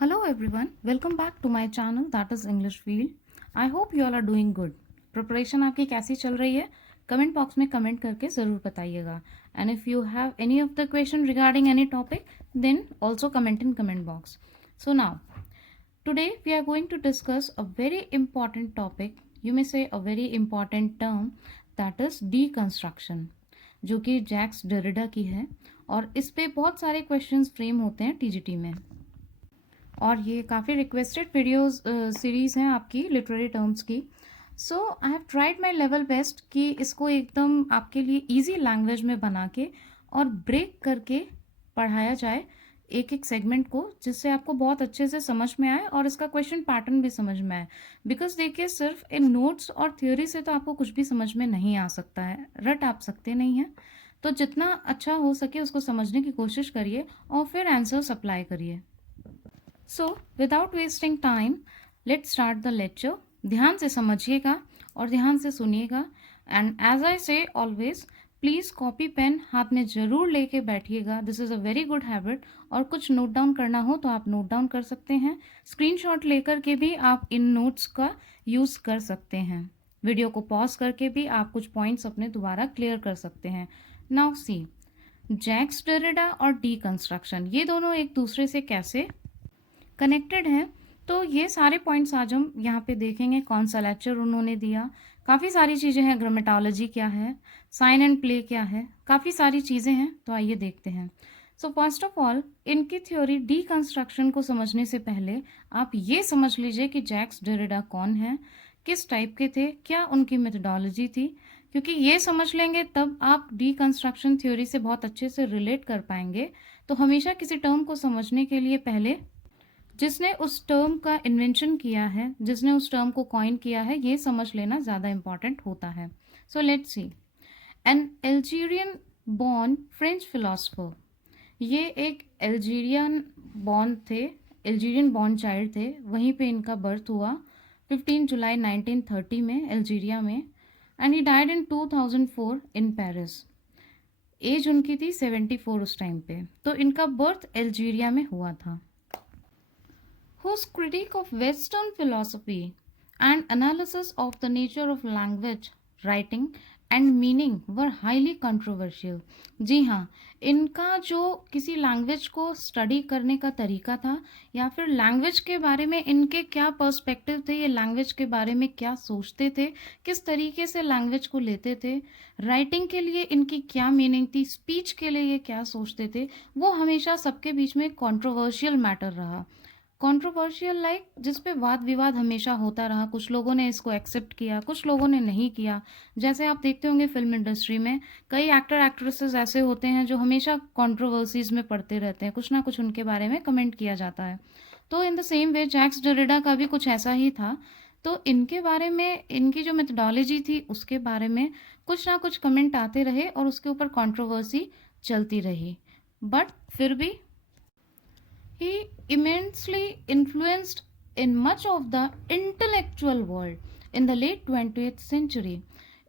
Hello everyone, welcome back to my channel that is English Field. I hope you all are doing good. Preparation आपकी कैसी चल रही है? Comment box में comment करके ज़रूर बताइएगा. And if you have any of the question regarding any topic, then also comment in comment box. So now, today we are going to discuss a very important topic. You may say a very important term, that is deconstruction, जो कि Jacques Derrida की है और इस पे बहुत सारे questions frame होते हैं टीजीटी में. और ये काफ़ी रिक्वेस्टेड वीडियोस सीरीज़ हैं आपकी लिटरेरी टर्म्स की. So I have tried my level best कि इसको एकदम आपके लिए इजी लैंग्वेज में बना के और ब्रेक करके पढ़ाया जाए एक एक सेगमेंट को, जिससे आपको बहुत अच्छे से समझ में आए और इसका क्वेश्चन पैटर्न भी समझ में आए. बिकॉज देखिए, सिर्फ इन नोट्स और थ्योरी से तो आपको कुछ भी समझ में नहीं आ सकता है, रट आप सकते नहीं हैं. तो जितना अच्छा हो सके उसको समझने की कोशिश करिए और फिर आंसर्स अप्लाई करिए. So without wasting time let's start the lecture. ध्यान से समझिएगा और ध्यान से सुनिएगा. एंड एज आई से ऑलवेज, प्लीज़ कॉपी पेन हाथ में ज़रूर लेके बैठिएगा. This is a very good habit. और कुछ नोट डाउन करना हो तो आप नोट डाउन कर सकते हैं. स्क्रीनशॉट लेकर के भी आप इन नोट्स का यूज़ कर सकते हैं. वीडियो को पॉज करके भी आप कुछ पॉइंट्स अपने दोबारा क्लियर कर सकते हैं. नाउ सी, जैक्स डेरिडा और डीकंस्ट्रक्शन, ये दोनों एक दूसरे से कैसे कनेक्टेड हैं. तो ये सारे पॉइंट्स आज हम यहाँ पे देखेंगे. कौन सा लेक्चर उन्होंने दिया, काफ़ी सारी चीज़ें हैं. ग्रामेटोलॉजी क्या है, साइन एंड प्ले क्या है, काफ़ी सारी चीज़ें हैं. तो आइए देखते हैं. सो फर्स्ट ऑफ ऑल, इनकी थ्योरी डीकंस्ट्रक्शन को समझने से पहले आप ये समझ लीजिए कि जैक्स डेरिडा कौन है, किस टाइप के थे, क्या उनकी मेथोडोलॉजी थी. क्योंकि ये समझ लेंगे तब आप डीकंस्ट्रक्शन थ्योरी से बहुत अच्छे से रिलेट कर पाएंगे. तो हमेशा किसी टर्म को समझने के लिए पहले जिसने उस टर्म का इन्वेंशन किया है, जिसने उस टर्म को कॉइन किया है, ये समझ लेना ज़्यादा इम्पॉर्टेंट होता है. So let's see. An Algerian born French philosopher, ये एक अल्जीरियन बॉर्न थे, अल्जीरियन बॉर्न चाइल्ड थे. वहीं पे इनका बर्थ हुआ 15 जुलाई 1930 में अल्जीरिया में. And he died in 2004 in Paris. Age उनकी थी 74 उस टाइम पे. तो इनका बर्थ अल्जीरिया में हुआ था. Whose critique of Western philosophy and analysis of the nature of language, writing and meaning were highly controversial. जी हाँ, इनका जो किसी लैंग्वेज को स्टडी करने का तरीका था, या फिर लैंग्वेज के बारे में इनके क्या पर्सपेक्टिव थे, ये लैंग्वेज के बारे में क्या सोचते थे, किस तरीके से लैंग्वेज को लेते थे, राइटिंग के लिए इनकी क्या मीनिंग थी, स्पीच के लिए ये क्या सोचते थे, वो हमेशा सबके बीच में कॉन्ट्रोवर्शियल मैटर रहा. कंट्रोवर्शियल लाइक जिस पे वाद विवाद हमेशा होता रहा. कुछ लोगों ने इसको एक्सेप्ट किया, कुछ लोगों ने नहीं किया. जैसे आप देखते होंगे फिल्म इंडस्ट्री में कई एक्टर एक्ट्रेसेस ऐसे होते हैं जो हमेशा कंट्रोवर्सीज में पड़ते रहते हैं, कुछ ना कुछ उनके बारे में कमेंट किया जाता है. तो in the same way Jacques Derrida का भी कुछ ऐसा ही था. तो इनके बारे में, इनकी जो मेथोडोलॉजी थी उसके बारे में कुछ ना कुछ कमेंट आते रहे और उसके ऊपर कंट्रोवर्सी चलती रही. बट फिर भी he immensely influenced in much of the intellectual world in the late 20th century.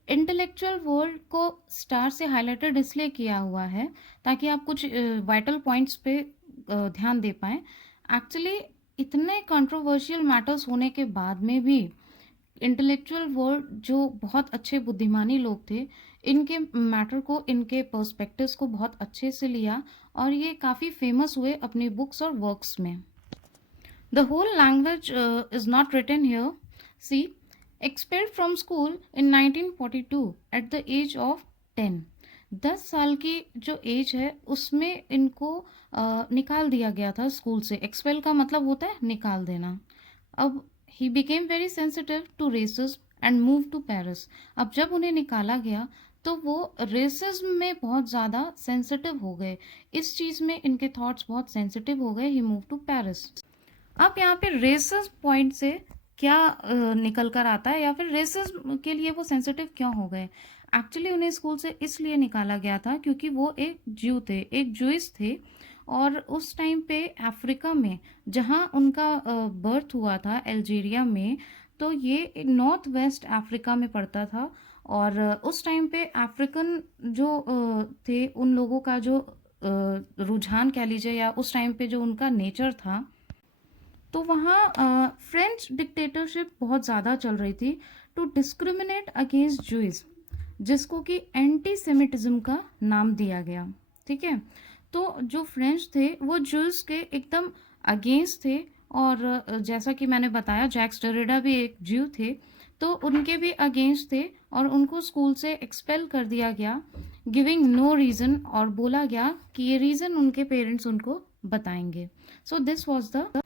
Intellectual world को स्टार से हाईलाइटेड इसलिए किया हुआ है ताकि आप कुछ वाइटल पॉइंट्स पे ध्यान दे पाएँ. एक्चुअली इतने कंट्रोवर्शियल मैटर्स होने के बाद में भी इंटेलेक्चुअल वर्ल्ड जो बहुत अच्छे बुद्धिमानी लोग थे, इनके मैटर को, इनके पर्सपेक्टिव्स को बहुत अच्छे से लिया और ये काफ़ी फेमस हुए अपनी बुक्स और वर्क्स में. The whole language is not written here. See, expelled from school in 1942 at the age of 10. 10 साल की जो एज है उसमें इनको निकाल दिया गया था स्कूल से. एक्सपेल का मतलब होता है निकाल देना. अब he became very sensitive to racism and moved to Paris. अब जब उन्हें निकाला गया तो वो रेसिज्म में बहुत ज़्यादा सेंसिटिव हो गए. इस चीज़ में इनके थॉट्स बहुत सेंसिटिव हो गए. ही मूव टू पेरिस. अब यहाँ पे रेसिज्म पॉइंट से क्या निकल कर आता है, या फिर रेसिज्म के लिए वो सेंसिटिव क्यों हो गए. एक्चुअली उन्हें स्कूल से इसलिए निकाला गया था क्योंकि वो एक ज्यू थे, एक जूइस थे. और उस टाइम पे अफ्रीका में जहाँ उनका बर्थ हुआ था अल्जीरिया में, तो ये नॉर्थ वेस्ट अफ्रीका में पड़ता था. और उस टाइम पे अफ्रीकन जो थे, उन लोगों का जो रुझान कह लीजिए, या उस टाइम पे जो उनका नेचर था, तो वहाँ फ्रेंच डिक्टेटरशिप बहुत ज़्यादा चल रही थी टू डिस्क्रिमिनेट अगेंस्ट जूइस, जिसको कि एंटी सेमिटिज्म का नाम दिया गया। ठीक है, तो जो फ्रेंच थे वो जूस के एकदम अगेंस्ट थे। और जैसा कि मैंने बताया जैक्स डेरिडा भी एक ज्यू थे, तो उनके भी अगेंस्ट थे और उनको स्कूल से एक्सपेल कर दिया गया, गिविंग नो रीज़न, और बोला गया कि ये रीज़न उनके पेरेंट्स उनको बताएंगे। So this was the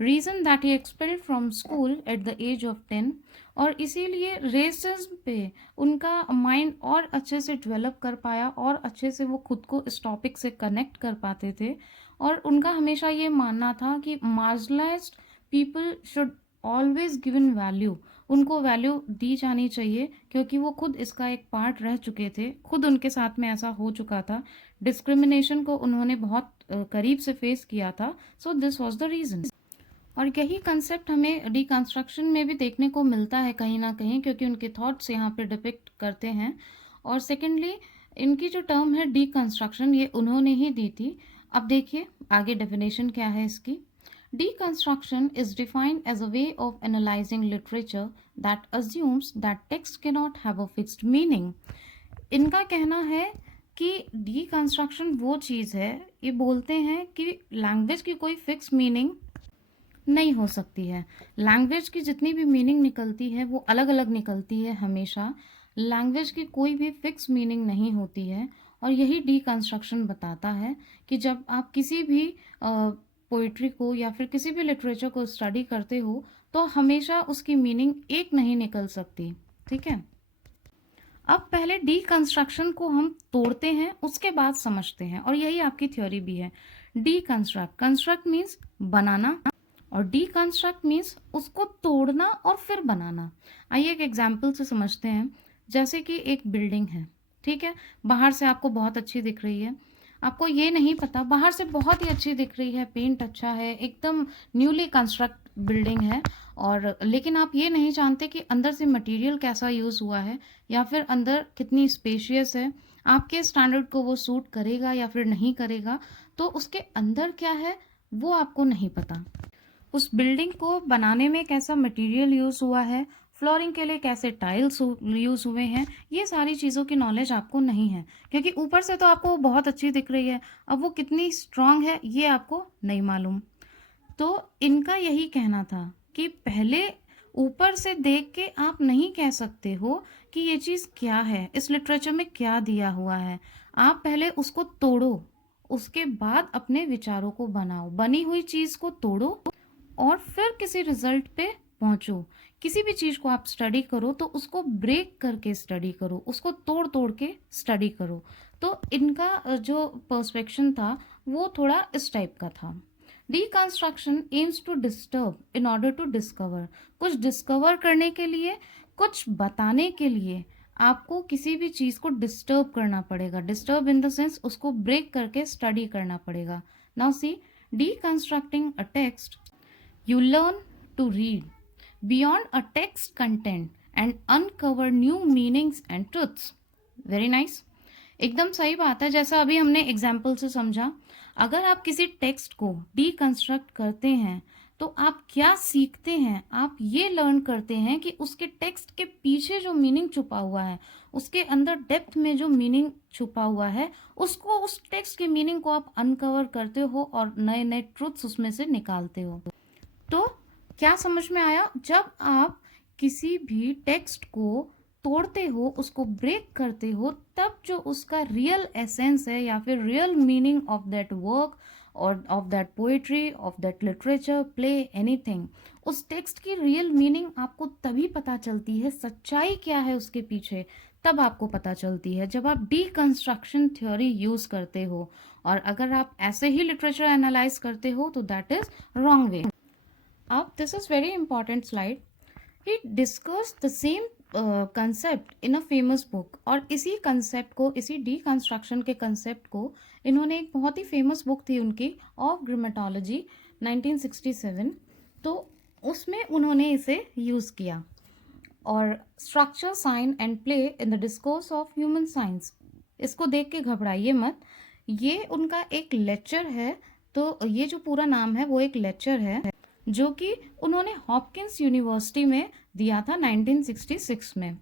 reason that he expelled from school at the age of 10। और इसीलिए रेसिज्म पे उनका माइंड और अच्छे से डेवलप कर पाया और अच्छे से वो खुद को इस टॉपिक से कनेक्ट कर पाते थे। और उनका हमेशा ये मानना था कि marginalised people should always given value, उनको वैल्यू दी जानी चाहिए, क्योंकि वो खुद इसका एक पार्ट रह चुके थे, खुद उनके साथ में ऐसा हो चुका था, डिस्क्रिमिनेशन को उन्होंने बहुत करीब से फेस किया था। सो दिस वॉज द रीज़न। और यही कंसेप्ट हमें डिकंस्ट्रक्शन में भी देखने को मिलता है कहीं ना कहीं, क्योंकि उनके थॉट्स यहाँ पे डिपिक्ट करते हैं। और सेकेंडली, इनकी जो टर्म है डिकंस्ट्रक्शन, ये उन्होंने ही दी थी। अब देखिए आगे डेफिनेशन क्या है इसकी। Deconstruction is defined as a way of analysing literature that assumes that text can not have a fixed meaning. इनका कहना है कि डिकंस्ट्रक्शन वो चीज़ है, ये बोलते हैं कि लैंग्वेज की कोई फिक्स मीनिंग नहीं हो सकती है। लैंग्वेज की जितनी भी मीनिंग निकलती है वो अलग अलग निकलती है हमेशा। लैंग्वेज की कोई भी फिक्स मीनिंग नहीं होती है। और यही डिकंस्ट्रक्शन बताता है कि जब आप किसी भी पोइट्री को या फिर किसी भी लिटरेचर को स्टडी करते हो तो हमेशा उसकी मीनिंग एक नहीं निकल सकती। ठीक है, अब पहले डीकंस्ट्रक्शन को हम तोड़ते हैं, उसके बाद समझते हैं, और यही आपकी थ्योरी भी है। डीकंस्ट्रक्ट, कंस्ट्रक्ट मीन्स बनाना, और डीकंस्ट्रक्ट मीन्स उसको तोड़ना और फिर बनाना। आइए एक एग्जाम्पल से समझते हैं। जैसे कि एक बिल्डिंग है, ठीक है, बाहर से आपको बहुत अच्छी दिख रही है, आपको ये नहीं पता, बाहर से बहुत ही अच्छी दिख रही है, पेंट अच्छा है, एकदम न्यूली कंस्ट्रक्ट बिल्डिंग है, और लेकिन आप ये नहीं जानते कि अंदर से मटेरियल कैसा यूज़ हुआ है या फिर अंदर कितनी स्पेशियस है, आपके स्टैंडर्ड को वो सूट करेगा या फिर नहीं करेगा। तो उसके अंदर क्या है वो आपको नहीं पता। उस बिल्डिंग को बनाने में कैसा मटेरियल यूज़ हुआ है, फ्लोरिंग के लिए कैसे टाइल्स यूज़ हुए हैं, ये सारी चीज़ों की नॉलेज आपको नहीं है, क्योंकि ऊपर से तो आपको वो बहुत अच्छी दिख रही है, अब वो कितनी स्ट्रांग है ये आपको नहीं मालूम। तो इनका यही कहना था कि पहले ऊपर से देख के आप नहीं कह सकते हो कि ये चीज़ क्या है, इस लिटरेचर में क्या दिया हुआ है। आप पहले उसको तोड़ो, उसके बाद अपने विचारों को बनाओ, बनी हुई चीज़ को तोड़ो और फिर किसी रिजल्ट पे पहुंचो। किसी भी चीज़ को आप स्टडी करो तो उसको ब्रेक करके स्टडी करो, उसको तोड़ तोड़ के स्टडी करो। तो इनका जो पर्सपेक्शन था वो थोड़ा इस टाइप का था। Deconstruction aims to disturb in order to discover, कुछ डिस्कवर करने के लिए, कुछ बताने के लिए आपको किसी भी चीज़ को डिस्टर्ब करना पड़ेगा। डिस्टर्ब इन द सेंस उसको ब्रेक करके स्टडी करना पड़ेगा। Now see, deconstructing a text, you learn to read beyond a text content and uncover new meanings and truths. Very nice. एकदम सही बात है, जैसा अभी हमने एग्जाम्पल से समझा। अगर आप किसी टेक्स्ट को डीकंस्ट्रक्ट करते हैं तो आप क्या सीखते हैं, आप ये लर्न करते हैं कि उसके टेक्स्ट के पीछे जो मीनिंग छुपा हुआ है, उसके अंदर डेप्थ में जो मीनिंग छुपा हुआ है, उसको, उस टेक्स्ट के मीनिंग को आप अनकवर करते हो और नए नए ट्रुथ्स उसमें से निकालते हो। तो क्या समझ में आया, जब आप किसी भी टेक्स्ट को तोड़ते हो, उसको ब्रेक करते हो, तब जो उसका रियल एसेंस है या फिर real meaning of that work और of that poetry, of that literature, play, anything, उस टेक्स्ट की रियल मीनिंग आपको तभी पता चलती है, सच्चाई क्या है उसके पीछे तब आपको पता चलती है जब आप डीकंस्ट्रक्शन थ्योरी यूज करते हो। और अगर आप ऐसे ही लिटरेचर एनालाइज करते हो तो दैट इज रॉन्ग वे। अब this is very important slide. He discuss the same concept in a famous book, और इसी कंसेप्ट को, इसी डीकंस्ट्रक्शन के कंसेप्ट को इन्होंने, एक बहुत ही फेमस बुक थी उनकी, ऑफ ग्रामेटोलॉजी 1967, तो उसमें उन्होंने इसे यूज़ किया। और structure, sign and play in the discourse of human science, इसको देख के घबराइए मत, ये उनका एक लेक्चर है। तो ये जो पूरा नाम है वो एक लेक्चर है जो कि उन्होंने हॉपकिंस यूनिवर्सिटी में दिया था 1966 में।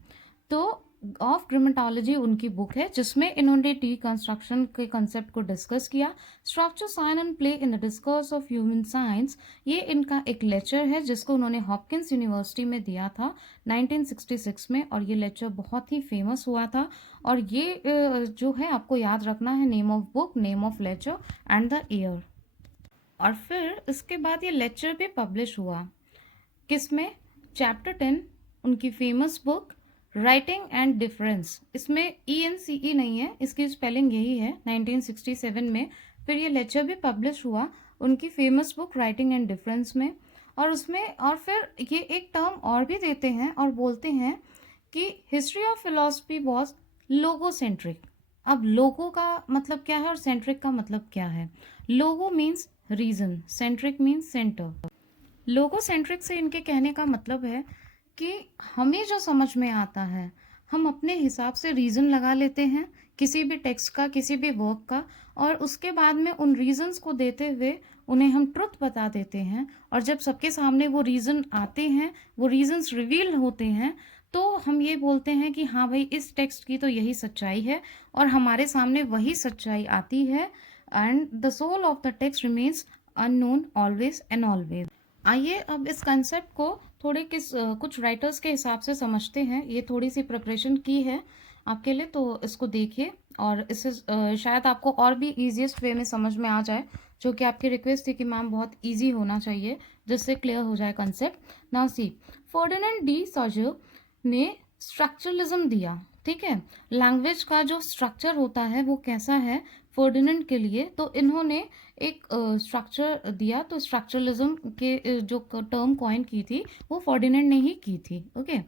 तो ऑफ ग्रामेटोलॉजी उनकी बुक है जिसमें इन्होंने टी कंस्ट्रक्शन के कंसेप्ट को डिस्कस किया। Structure, sign and play in the discourse of human science, ये इनका एक लेक्चर है जिसको उन्होंने हॉपकिंस यूनिवर्सिटी में दिया था 1966 में, और ये लेक्चर बहुत ही फेमस हुआ था। और ये जो है आपको याद रखना है, name of book, name of lecture and the year. और फिर इसके बाद ये लेक्चर भी पब्लिश हुआ किसमें, चैप्टर 10 उनकी famous book writing and difference. इसमें ENCE नहीं है, इसकी स्पेलिंग यही है 1967 में। फिर ये लेक्चर भी पब्लिश हुआ उनकी famous book writing and difference में। और उसमें और फिर ये एक टर्म और भी देते हैं और बोलते हैं कि हिस्ट्री ऑफ फिलॉसफी वॉज लोगोसेंट्रिक। अब लोगो का मतलब क्या है और सेंट्रिक का मतलब क्या है? Logo means reason, centric means centre. Logocentric से इनके कहने का मतलब है कि हमें जो समझ में आता है हम अपने हिसाब से रीज़न लगा लेते हैं किसी भी टेक्स्ट का, किसी भी वर्क का, और उसके बाद में उन रीजंस को देते हुए उन्हें हम ट्रुथ बता देते हैं। और जब सबके सामने वो रीज़न आते हैं, वो रीजंस रिवील होते हैं, तो हम ये बोलते हैं कि हाँ भाई, इस टेक्स्ट की तो यही सच्चाई है, और हमारे सामने वही सच्चाई आती है। And the soul of the text remains unknown always and always. आइए अब इस कंसेप्ट को थोड़े कुछ राइटर्स के हिसाब से समझते हैं। ये थोड़ी सी प्रिपरेशन की है आपके लिए, तो इसको देखिए और इससे शायद आपको और भी ईजीएस्ट वे में समझ में आ जाए, जो कि आपकी रिक्वेस्ट थी कि मैम बहुत इजी होना चाहिए जिससे क्लियर हो जाए concept. Now see, Ferdinand de Saussure ने स्ट्रक्चरलिज्म दिया, ठीक है। लैंग्वेज का जो स्ट्रक्चर होता है वो कैसा है फर्डिनेंड के लिए, तो इन्होंने एक स्ट्रक्चर दिया। तो स्ट्रक्चरलिज्म के जो टर्म कॉइन की थी वो फर्डिनेंड ने ही की थी, ओके।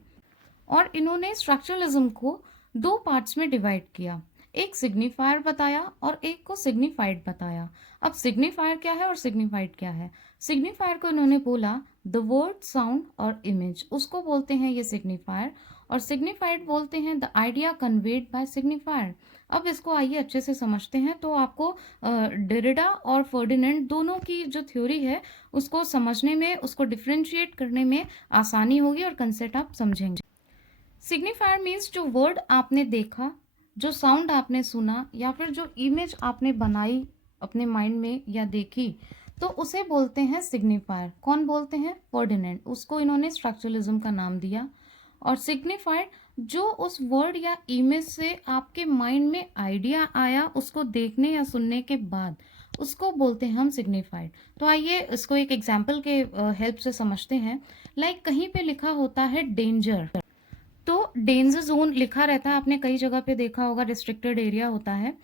और इन्होंने स्ट्रक्चरलिज्म को दो पार्ट्स में डिवाइड किया, एक सिग्निफायर बताया और एक को सिग्निफाइड बताया। अब सिग्निफायर क्या है और सिग्निफाइड क्या है? सिग्निफायर को इन्होंने बोला द वर्ड, साउंड और इमेज, उसको बोलते हैं ये सिग्निफायर। और सिग्निफाइड बोलते हैं the idea conveyed bye signifier. अब इसको आइए अच्छे से समझते हैं, तो आपको डेरिडा और फर्डिनेंड दोनों की जो थ्योरी है उसको समझने में, उसको डिफ्रेंशिएट करने में आसानी होगी और कंसेप्ट आप समझेंगे। सिग्निफायर मीन्स जो वर्ड आपने देखा, जो साउंड आपने सुना, या फिर जो इमेज आपने बनाई अपने माइंड में या देखी, तो उसे बोलते हैं सिग्निफायर। कौन बोलते हैं? फर्डिनेंड। उसको इन्होंने स्ट्रक्चरलिज्म का नाम दिया। और सिग्निफाइड जो उस वर्ड या इमेज से आपके माइंड में आइडिया आया उसको देखने या सुनने के बाद, उसको बोलते हैं हम सिग्निफाइड। तो आइए इसको एक एग्जाम्पल के हेल्प से समझते हैं। लाइक कहीं पे लिखा होता है डेंजर, तो डेंजर जोन लिखा रहता है, आपने कई जगह पे देखा होगा, रिस्ट्रिक्टेड एरिया होता है।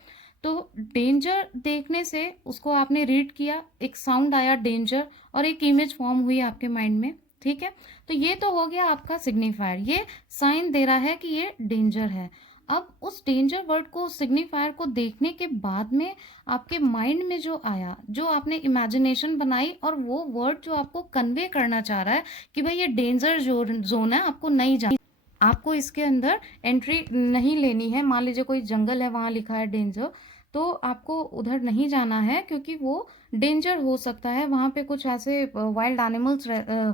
तो डेंजर देखने से उसको आपने रीड किया, एक साउंड आया डेंजर और एक इमेज फॉर्म हुई आपके माइंड में, ठीक है। तो ये तो हो गया आपका सिग्निफायर, ये साइन दे रहा है कि ये डेंजर है। अब उस डेंजर वर्ड को, सिग्निफायर को देखने के बाद में आपके माइंड में जो आया, जो आपने इमेजिनेशन बनाई, और वो वर्ड जो आपको कन्वे करना चाह रहा है कि भाई ये डेंजर जोन है, आपको नहीं जाना, आपको इसके अंदर एंट्री नहीं लेनी है। मान लीजिए कोई जंगल है, वहाँ लिखा है डेंजर, तो आपको उधर नहीं जाना है क्योंकि वो डेंजर हो सकता है। वहाँ पे कुछ ऐसे वाइल्ड एनिमल्स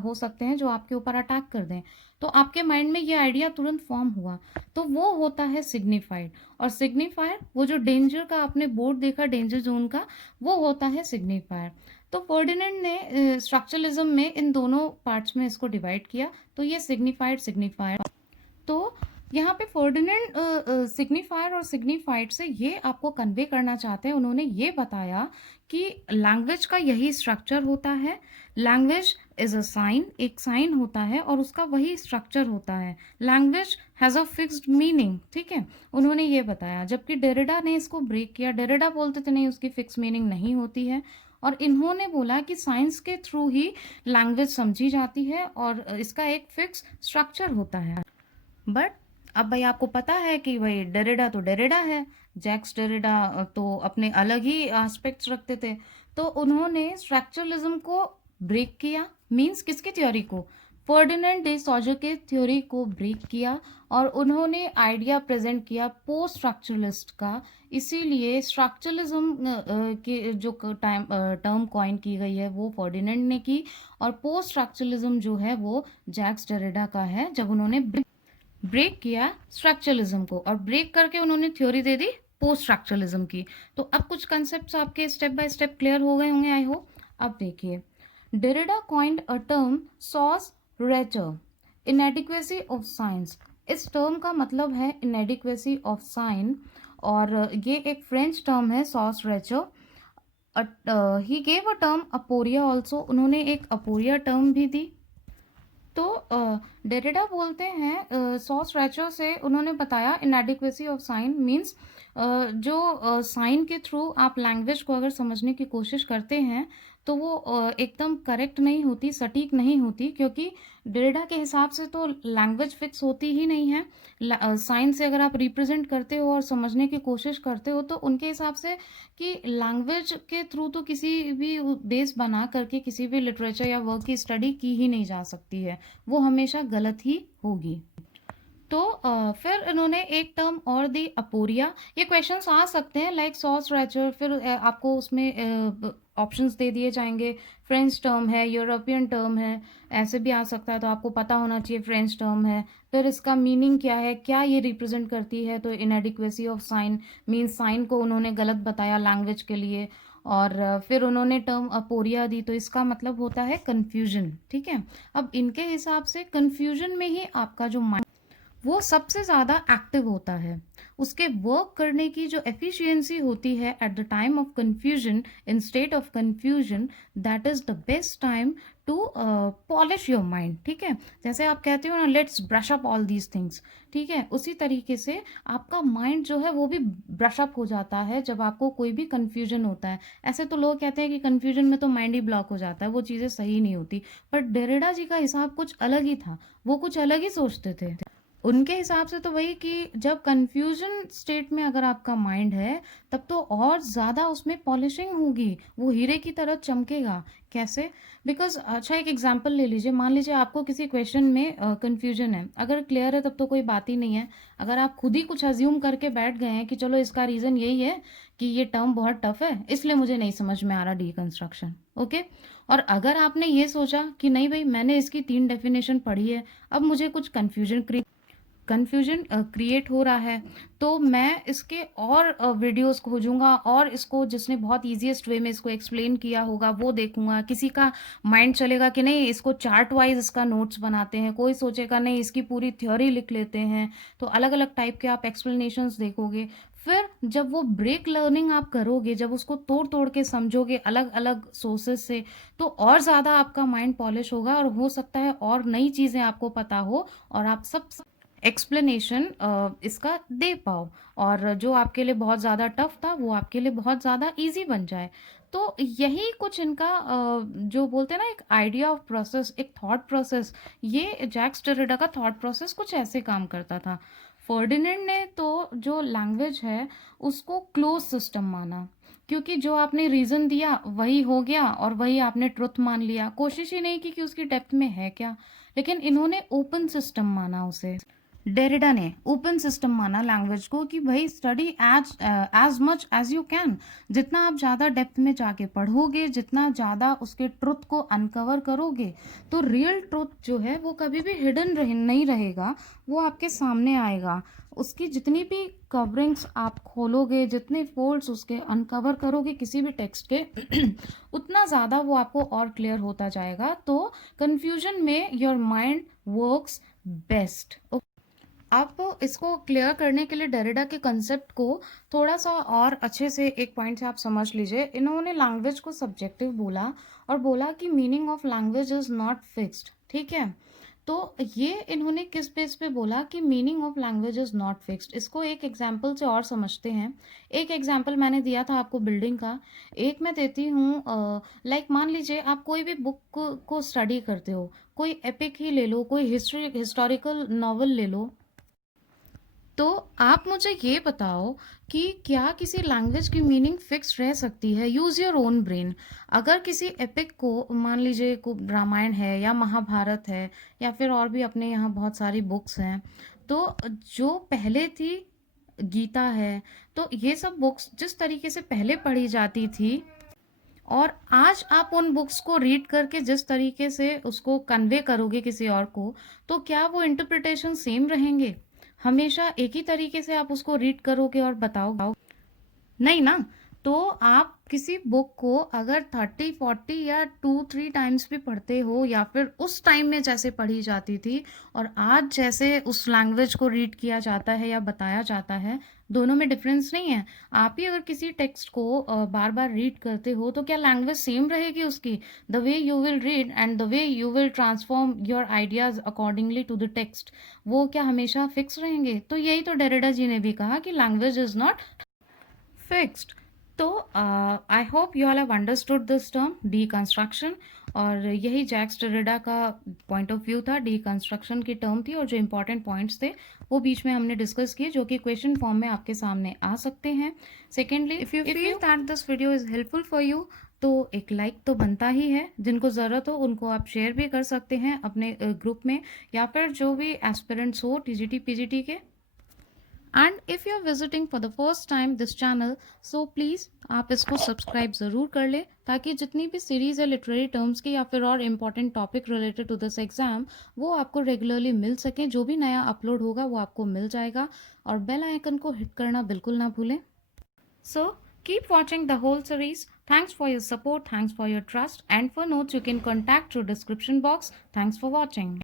हो सकते हैं जो आपके ऊपर अटैक कर दें। तो आपके माइंड में ये आइडिया तुरंत फॉर्म हुआ, तो वो होता है सिग्निफाइड। और सिग्निफायर, वो जो डेंजर का आपने बोर्ड देखा डेंजर जोन का, वो होता है सिग्निफायर। तो फर्डिनेंड ने स्ट्रक्चरलिज्म में इन दोनों पार्ट्स में इसको डिवाइड किया, तो ये सिग्निफाइड, सिग्निफायर। तो यहाँ पे फर्डिनेंड सिग्निफायर और सिग्निफाइड से ये आपको कन्वे करना चाहते हैं। उन्होंने ये बताया कि लैंग्वेज का यही स्ट्रक्चर होता है। लैंग्वेज इज अ साइन, एक साइन होता है और उसका वही स्ट्रक्चर होता है। Language has a fixed meaning, ठीक है, उन्होंने ये बताया। जबकि डेरिडा ने इसको ब्रेक किया, डेरिडा बोलते थे नहीं, उसकी फिक्स मीनिंग नहीं होती है। और इन्होंने बोला कि साइंस के थ्रू ही लैंग्वेज समझी जाती है और इसका एक फिक्स स्ट्रक्चर होता है। बट अब भाई आपको पता है कि भाई डेरिडा तो डेरिडा है, जैक्स डेरिडा तो अपने अलग ही एस्पेक्ट्स रखते थे। तो उन्होंने स्ट्रक्चरलिज्म को ब्रेक किया, मींस किसकी थ्योरी को? फर्डिनेंड डे सॉजर के थ्योरी को ब्रेक किया और उन्होंने आइडिया प्रेजेंट किया पोस्ट स्ट्रक्चरलिस्ट का। इसीलिए स्ट्रक्चरलिज्म के जो टर्म कॉइन की गई है वो फर्डिनेंड ने की, और पोस्ट स्ट्रक्चरलिज्म जो है वो जैक्स डेरिडा का है, जब उन्होंने ब्रेक किया स्ट्रक्चरलिज्म को और ब्रेक करके उन्होंने थ्योरी दे दी पोस्ट स्ट्रक्चरलिज्म की। तो अब कुछ कंसेप्ट्स आपके स्टेप बाय स्टेप क्लियर हो गए होंगे, आई होप। अब देखिए, Derrida coined a term sous rature, inadequacy of science. इस टर्म का मतलब है इनएडिक्वेसी ऑफ साइन, और ये एक फ्रेंच टर्म है sous rature. He gave a term aporia also, उन्होंने एक अपोरिया टर्म भी दी। तो डेरिडा बोलते हैं सॉस रैचर से उन्होंने बताया इनएडिक्वेसी ऑफ साइन मीन्स जो साइन के थ्रू आप लैंग्वेज को अगर समझने की कोशिश करते हैं तो वो एकदम करेक्ट नहीं होती, सटीक नहीं होती, क्योंकि डेरिडा के हिसाब से तो लैंग्वेज फिक्स होती ही नहीं है। साइन से अगर आप रिप्रेजेंट करते हो और समझने की कोशिश करते हो तो उनके हिसाब से कि लैंग्वेज के थ्रू तो किसी भी बेस बना करके किसी भी लिटरेचर या वर्क की स्टडी की ही नहीं जा सकती है, वो हमेशा गलत ही होगी। तो फिर इन्होंने एक टर्म और दी अपोरिया। ये क्वेश्चंस आ सकते हैं लाइक सॉस रैचर, फिर आपको उसमें ऑप्शंस दे दिए जाएंगे, फ्रेंच टर्म है, यूरोपियन टर्म है, ऐसे भी आ सकता है, तो आपको पता होना चाहिए फ्रेंच टर्म है। फिर इसका मीनिंग क्या है, क्या ये रिप्रेजेंट करती है, तो inadequacy of sign means sign को उन्होंने गलत बताया लैंग्वेज के लिए। और फिर उन्होंने टर्म अपोरिया दी, तो इसका मतलब होता है कन्फ्यूजन। ठीक है, अब इनके हिसाब से कन्फ्यूजन में ही आपका जो माइंड वो सबसे ज़्यादा एक्टिव होता है, उसके वर्क करने की जो एफिशिएंसी होती है at the time of confusion, in state of confusion, that is the best time to polish your mind. ठीक है, जैसे आप कहते हो ना let's brush up all these things, ठीक है, उसी तरीके से आपका माइंड जो है वो भी ब्रश अप हो जाता है जब आपको कोई भी कन्फ्यूजन होता है। ऐसे तो लोग कहते हैं कि कन्फ्यूजन में तो माइंड ही ब्लॉक हो जाता है, वो चीज़ें सही नहीं होती, पर डेरिडा जी का हिसाब कुछ अलग ही था, वो कुछ अलग ही सोचते थे। उनके हिसाब से तो वही कि जब कंफ्यूजन स्टेट में अगर आपका माइंड है तब तो और ज़्यादा उसमें पॉलिशिंग होगी, वो हीरे की तरह चमकेगा। कैसे? बिकॉज अच्छा एक एग्जांपल ले लीजिए, मान लीजिए आपको किसी क्वेश्चन में कंफ्यूजन है, अगर क्लियर है तब तो कोई बात ही नहीं है। अगर आप खुद ही कुछ अज्यूम करके बैठ गए हैं कि चलो इसका रीज़न यही है कि ये टर्म बहुत टफ है इसलिए मुझे नहीं समझ में आ रहा डीकंस्ट्रक्शन, ओके। और अगर आपने ये सोचा कि नहीं भाई मैंने इसकी 3 डेफिनेशन पढ़ी है, अब मुझे कुछ कन्फ्यूजन क्रिएट हो रहा है, तो मैं इसके और वीडियोस खोजूंगा और इसको जिसने बहुत ईजीएस्ट वे में इसको एक्सप्लेन किया होगा वो देखूंगा। किसी का माइंड चलेगा कि नहीं इसको चार्ट वाइज इसका नोट्स बनाते हैं, कोई सोचेगा नहीं इसकी पूरी थ्योरी लिख लेते हैं। तो अलग अलग टाइप के आप एक्सप्लेनेशंस देखोगे। फिर जब वो ब्रेक लर्निंग आप करोगे, जब उसको तोड़ तोड़ के समझोगे अलग अलग सोर्सेस से, तो और ज़्यादा आपका माइंड पॉलिश होगा और हो सकता है और नई चीज़ें आपको पता हो और आप सब एक्सप्लेनेशन इसका दे पाओ, और जो आपके लिए बहुत ज़्यादा टफ था वो आपके लिए बहुत ज़्यादा इजी बन जाए। तो यही कुछ इनका जो बोलते हैं ना एक आइडिया ऑफ प्रोसेस, एक थॉट प्रोसेस, ये जैक्स डेरिडा का थॉट प्रोसेस कुछ ऐसे काम करता था। फर्डिनेंड ने तो जो लैंग्वेज है उसको क्लोज सिस्टम माना, क्योंकि जो आपने रीज़न दिया वही हो गया और वही आपने ट्रुथ मान लिया, कोशिश ही नहीं की कि उसकी डेप्थ में है क्या। लेकिन इन्होंने ओपन सिस्टम माना उसे, डेरिडा ने ओपन सिस्टम माना लैंग्वेज को कि भाई study as much as you can, जितना आप ज़्यादा डेप्थ में जाके पढ़ोगे, जितना ज़्यादा उसके ट्रुथ को अनकवर करोगे, तो रियल ट्रुथ जो है वो कभी भी हिडन नहीं रहेगा, वो आपके सामने आएगा। उसकी जितनी भी कवरिंग्स आप खोलोगे, जितने फोल्ड्स उसके अनकवर करोगे किसी भी टेक्स्ट के उतना ज़्यादा वो आपको और क्लियर होता जाएगा। तो कन्फ्यूजन में योर माइंड वर्क्स बेस्ट। आप इसको क्लियर करने के लिए डेरिडा के कंसेप्ट को थोड़ा सा और अच्छे से एक पॉइंट से आप समझ लीजिए। इन्होंने लैंग्वेज को सब्जेक्टिव बोला और बोला कि meaning of language is not fixed. ठीक है, तो ये इन्होंने किस बेस पे बोला कि meaning of language is not fixed, इसको एक एग्जांपल से और समझते हैं। एक एग्जांपल मैंने दिया था आपको बिल्डिंग का, एक मैं देती हूँ। लाइक मान लीजिए आप कोई भी बुक को स्टडी करते हो, कोई एपिक ही ले लो, कोई हिस्टोरिकल नॉवल ले लो, तो आप मुझे ये बताओ कि क्या किसी लैंग्वेज की मीनिंग फिक्स रह सकती है? Use your own brain. अगर किसी एपिक को मान लीजिए को रामायण है या महाभारत है या फिर और भी अपने यहाँ बहुत सारी बुक्स हैं, तो जो पहले थी गीता है, तो ये सब बुक्स जिस तरीके से पहले पढ़ी जाती थी और आज आप उन बुक्स को रीड करके जिस तरीके से उसको कन्वे करोगे किसी और को, तो क्या वो इंटरप्रिटेशन सेम रहेंगे? हमेशा एक ही तरीके से आप उसको रीड करोगे और बताओ नहीं ना। तो आप किसी बुक को अगर 30-40 या 2-3 टाइम्स भी पढ़ते हो या फिर उस टाइम में जैसे पढ़ी जाती थी और आज जैसे उस लैंग्वेज को रीड किया जाता है या बताया जाता है, दोनों में डिफरेंस नहीं है। आप ही अगर किसी टेक्स्ट को बार बार रीड करते हो तो क्या लैंग्वेज सेम रहेगी उसकी? The way you will read and the way you will transform your ideas accordingly to the text, वो क्या हमेशा फिक्स रहेंगे? तो यही तो डेरिडा जी ने भी कहा कि लैंग्वेज इज नॉट फिक्स्ड। तो I hope you all have understood this term deconstruction, और यही जैक्स डेरिडा का पॉइंट ऑफ व्यू था। डीकंस्ट्रक्शन की टर्म थी और जो इंपॉर्टेंट पॉइंट्स थे वो बीच में हमने डिस्कस किए, जो कि क्वेश्चन फॉर्म में आपके सामने आ सकते हैं। Secondly, if you feel that this video is helpful for you, तो एक लाइक तो बनता ही है। जिनको ज़रूरत हो उनको आप शेयर भी कर सकते हैं अपने ग्रुप में, या फिर जो भी एस्पिरेंट्स हो टीजीटी पीजीटी के। And if you are visiting for the first time this channel, so please आप इसको सब्सक्राइब ज़रूर कर लें, ताकि जितनी भी सीरीज़ है लिटरेरी टर्म्स की या फिर और important topic related to this exam, वो आपको रेगुलरली मिल सकें। जो भी नया अपलोड होगा वो आपको मिल जाएगा, और बेल आइकन को हिट करना बिल्कुल ना भूलें। So keep watching the whole series. Thanks for your support, thanks for your trust, and for notes you can contact through description box. Thanks for watching.